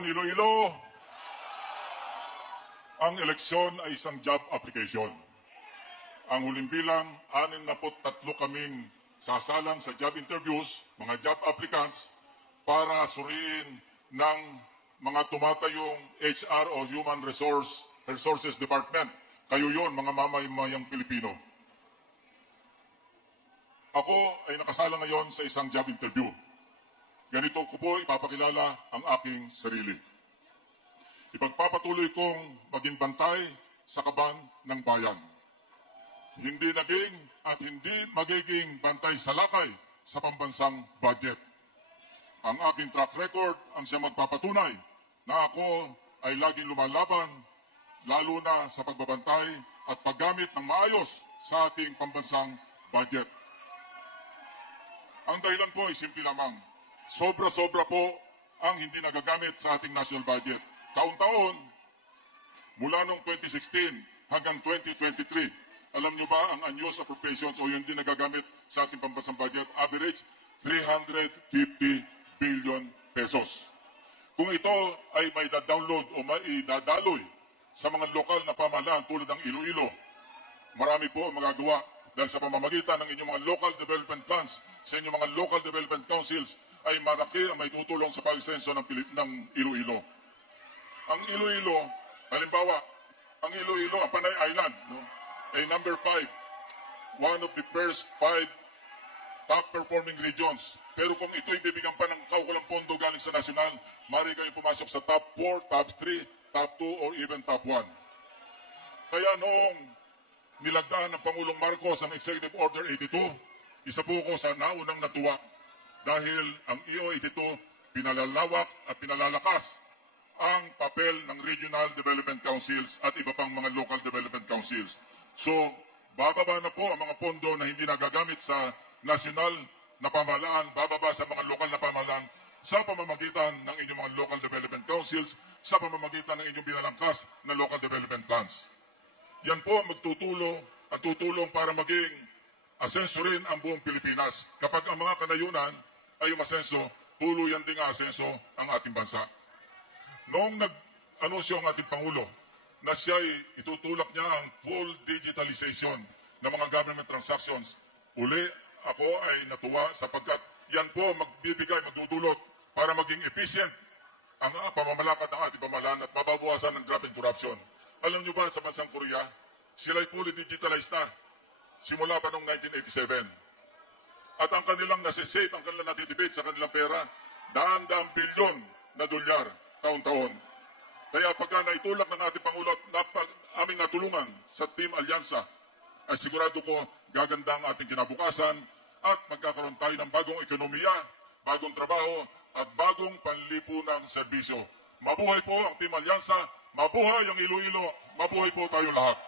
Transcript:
eleksyon, Iloilo. Ang eleksyon ay isang job application. Ang huling bilang, 63 kaming sasalang sa job interviews, mga job applicants, para suriin ng mga tumatayong HR o Human Resources Department. Kayo yon, mga mamamayang Pilipino. Ako ay nakasala ngayon sa isang job interview. Ganito ko po ipapakilala ang aking sarili. Ipagpapatuloy kong maging bantay sa kaban ng bayan. Hindi naging at hindi magiging bantay sa lakay sa pambansang budget. Ang aking track record ang siya magpapatunay na ako ay laging lumalaban, lalo na sa pagbabantay at paggamit ng maayos sa ating pambansang budget. Ang dahilan po ay simple lamang. Sobra-sobra po ang hindi nagagamit sa ating national budget. Taon-taon, mula noong 2016 hanggang 2023, alam nyo ba ang unused appropriations o yung hindi nagagamit sa ating pambansang budget, average 350 billion pesos. Kung ito ay may download o may idadaloy sa mga lokal na pamahalaan tulad ng Iloilo, marami po ang magagawa dahil sa pamamagitan ng inyong mga local development plans, sa inyong mga local development councils, ay malaki ang may tutulong sa pag-isenso ng Iloilo. Ang Iloilo, halimbawa, ang Iloilo, ang Panay Island, no, ay number 5, one of the first 5 top-performing regions. Pero kung ito'y bibigyan pa ng kaukulang pondo galing sa nasyonal, maaari kayo pumasok sa top 4, top 3, top 2, or even top 1. Kaya noong nilagdaan ng Pangulong Marcos ang Executive Order 82, isa po ko sa naunang natuwa dahil ang EO 82 pinalalawak at pinalalakas ang papel ng Regional Development Councils at iba pang mga Local Development Councils. So, bababa na po ang mga pondo na hindi nagagamit sa nasyonal na pamahalaan, bababa sa mga lokal na pamahalaan sa pamamagitan ng inyong mga Local Development Councils, sa pamamagitan ng inyong binalangkas na Local Development Plans. Yan po ang tutulong para maging asenso rin ang buong Pilipinas. Kapag ang mga kanayunan ay umasenso, tuluyan ding asenso ang ating bansa. Noong nag-anunsyo ang ating Pangulo na siya'y itutulak niya ang full digitalization ng mga government transactions, uli ako ay natuwa sapagkat yan po magdudulot para maging efficient ang pamamalakad ng ating pamahalaan at mababawasan ng grabe corruption. Alam niyo ba sa bansang Korea, sila'y fully digitalized na simula pa noong 1987. At ang kanilang nasisave, ang kanilang natitipid sa kanilang pera, daan-daang bilyon na dolyar taon-taon. Kaya pagka naitulak ng ating Pangulo at aming natulungan sa Team Alyansa, ay sigurado ko gaganda ang ating kinabukasan at magkakaroon tayo ng bagong ekonomiya, bagong trabaho at bagong panlipunang serbisyo. Mabuhay po ang Team Alyansa, mabuhay ang Iloilo, mabuhay po tayo lahat.